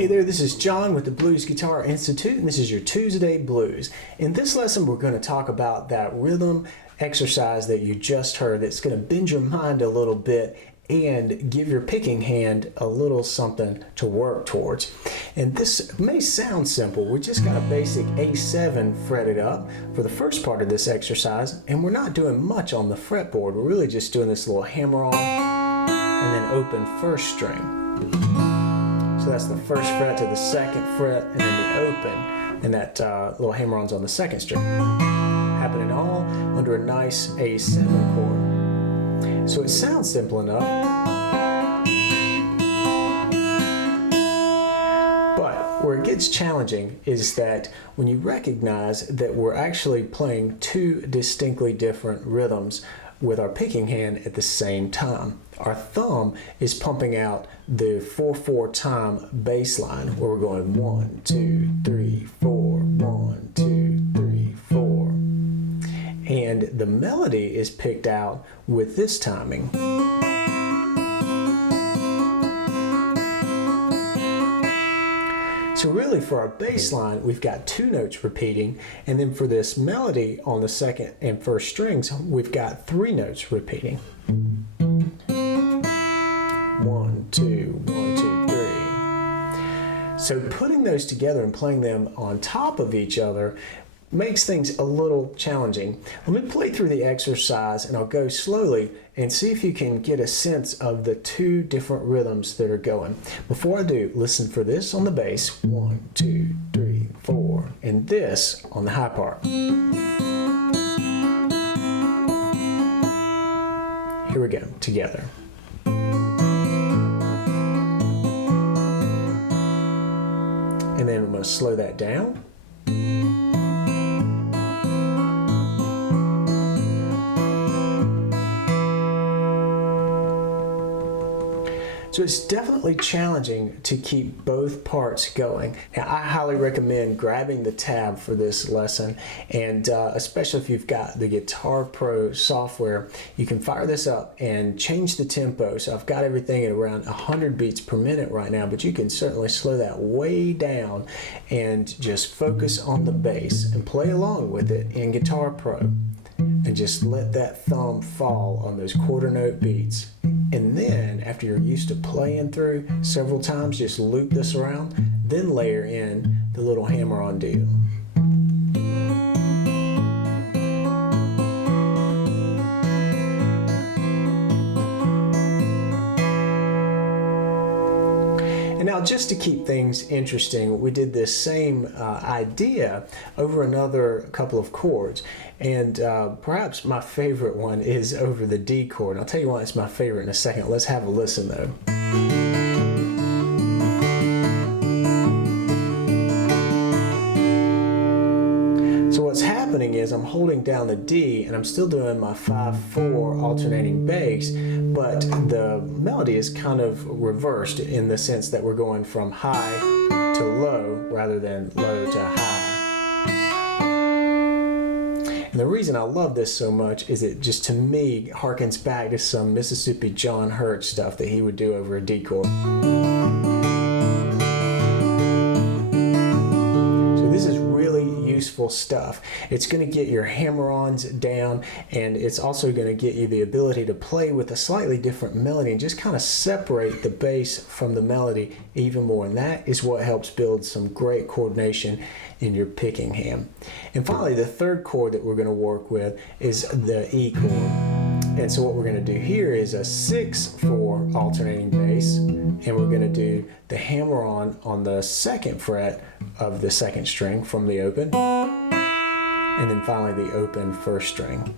Hey there, this is John with the Blues Guitar Institute, and this is your Tuesday Blues. In this lesson, we're going to talk about that rhythm exercise that you just heard that's going to bend your mind a little bit and give your picking hand a little something to work towards. And this may sound simple. We just got a basic A7 fretted up for the first part of this exercise, and we're not doing much on the fretboard. We're really just doing this little hammer on and then open first string. So that's the first fret to the second fret and then the open, and that little hammer-on's on the second string. Happening all under a nice A7 chord. So it sounds simple enough, but where it gets challenging is that when you recognize that we're actually playing two distinctly different rhythms with our picking hand at the same time. Our thumb is pumping out the 4/4 time bass line where we're going 1, 2, 3, 4, 1, 2, 3, 4. And the melody is picked out with this timing. So really for our bass line, we've got two notes repeating, and then for this melody on the second and first strings, we've got three notes repeating. 1, 2, 1, 2, 3. So putting those together and playing them on top of each other makes things a little challenging. Let me play through the exercise and I'll go slowly and see if you can get a sense of the two different rhythms that are going. Before I do, listen for this on the bass, 1, 2, 3, 4, and this on the high part. Here we go, together. And then I'm going to slow that down. So it's definitely challenging to keep both parts going. Now, I highly recommend grabbing the tab for this lesson, and especially if you've got the Guitar Pro software, you can fire this up and change the tempo. So I've got everything at around 100 beats per minute right now, but you can certainly slow that way down and just focus on the bass and play along with it in Guitar Pro. And just let that thumb fall on those quarter note beats. And then, after you're used to playing through several times, just loop this around, then layer in the little hammer-on deal. And now, just to keep things interesting, we did this same idea over another couple of chords. And perhaps my favorite one is over the D chord. I'll tell you why it's my favorite in a second. Let's have a listen though. So what's happening is I'm holding down the D and I'm still doing my 5/4 alternating bass, but the melody is kind of reversed in the sense that we're going from high to low rather than low to high. And the reason I love this so much is it just, to me, harkens back to some Mississippi John Hurt stuff that he would do over a D chord. So this is really useful stuff. It's going to get your hammer-ons down, and it's also going to get you the ability to play with a slightly different melody and just kind of separate the bass from the melody even more. And that is what helps build some great coordination in your picking hand. And finally, the third chord that we're going to work with is the E chord. And so what we're going to do here is a 6/4 alternating bass, and we're going to do the hammer-on the second fret of the second string from the open, and then finally the open first string.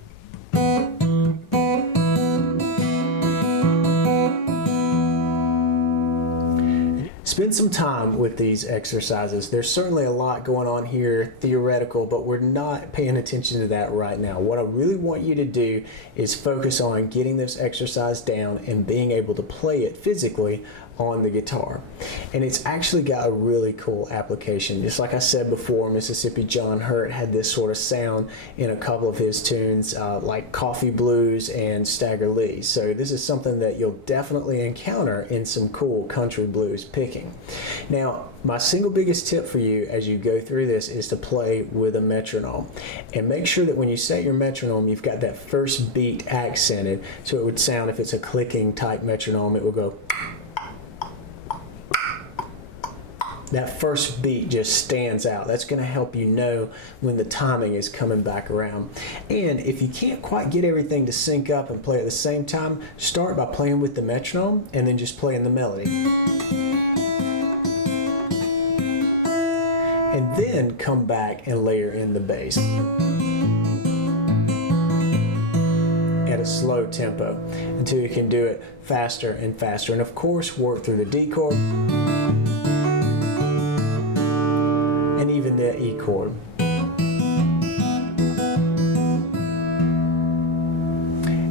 Spend some time with these exercises. There's certainly a lot going on here, theoretical, but we're not paying attention to that right now. What I really want you to do is focus on getting this exercise down and being able to play it physically on the guitar. And it's actually got a really cool application. Just like I said before, Mississippi John Hurt had this sort of sound in a couple of his tunes, like Coffee Blues and Stagger Lee. So this is something that you'll definitely encounter in some cool country blues picking. Now, my single biggest tip for you as you go through this is to play with a metronome. And make sure that when you set your metronome, you've got that first beat accented, so it would sound, if it's a clicking type metronome, it will go. That first beat just stands out. That's going to help you know when the timing is coming back around. And if you can't quite get everything to sync up and play at the same time, start by playing with the metronome and then just playing the melody. And then come back and layer in the bass at a slow tempo until you can do it faster and faster. And of course, work through the D chord and even the E chord.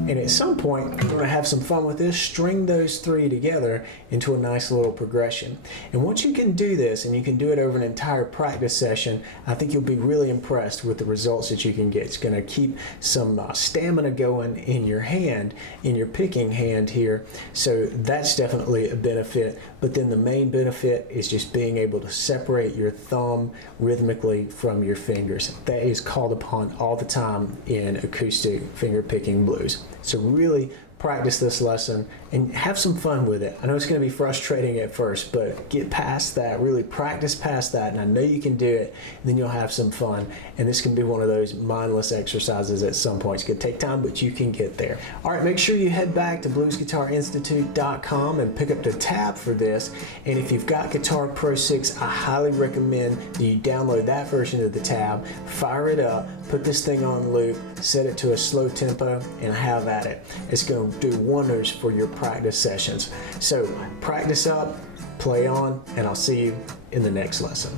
And at some point, you're going to have some fun with this. String those three together into a nice little progression. And once you can do this, and you can do it over an entire practice session, I think you'll be really impressed with the results that you can get. It's going to keep some stamina going in your hand, in your picking hand here. So that's definitely a benefit. But then the main benefit is just being able to separate your thumb rhythmically from your fingers. That is called upon all the time in acoustic finger picking blues. So really practice this lesson and have some fun with it. I know it's going to be frustrating at first, but get past that, really practice past that, and I know you can do it, and then you'll have some fun. And this can be one of those mindless exercises at some point. It's going to take time, but you can get there. All right, make sure you head back to bluesguitarinstitute.com and pick up the tab for this. And if you've got Guitar Pro 6, I highly recommend that you download that version of the tab, fire it up, put this thing on loop, set it to a slow tempo, and have at it. It's going to do wonders for your practice sessions. So practice up, play on, and I'll see you in the next lesson.